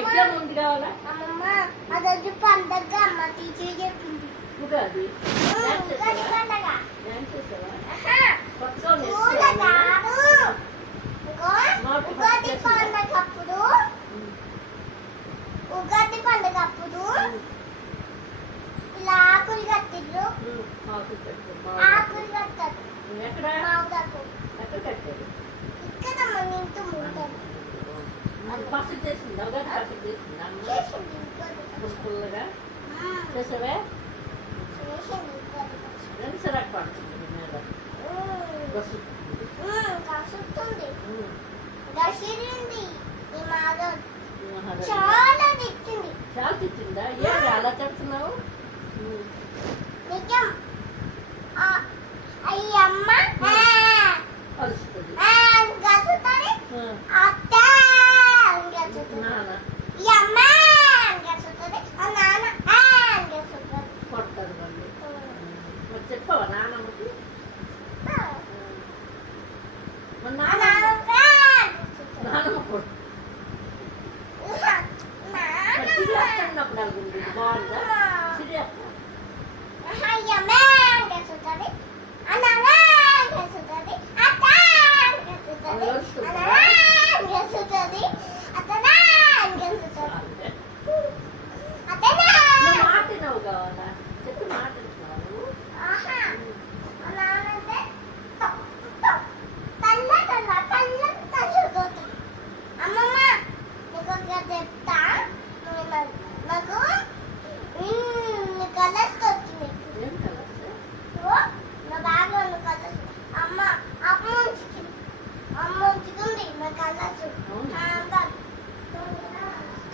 Exam ఉంది కావాలా? అమ్మమ్మ అదొచ్చి పండగ అమ్మ టీచర్ చెప్పింది. ఉగాది ఉగాది పండగ. ఉగాది పండగ అప్పుడు ఇలా ఆకులు కట్టిండ్రు. ఆకులు కట్టారు. ఇక్కడ మన ఇంటి ముందు పసుపు చేసిందా? ఉగాది పసుపు చేసిందా? చేసావే సరాకు పడుతుంది మీద కసుతుంది. గసిరింది ఈ మాధవ్ చాలా తిట్టింది. చాలా తిట్టిందా? ఏమి అలా తిడుతున్నావు? నిజం అయ్యమ్మ కలుస్తుంది గసుతుంది. అత్త గసుతుంది. ఈ అమ్మ గసుతుంది. నాన్న గసుతుంది. కొడతారు వాళ్ళు. మరి చెప్పావా నాన్నమ్మకి? నాన్నమ్మ కొడు. బాగుందా?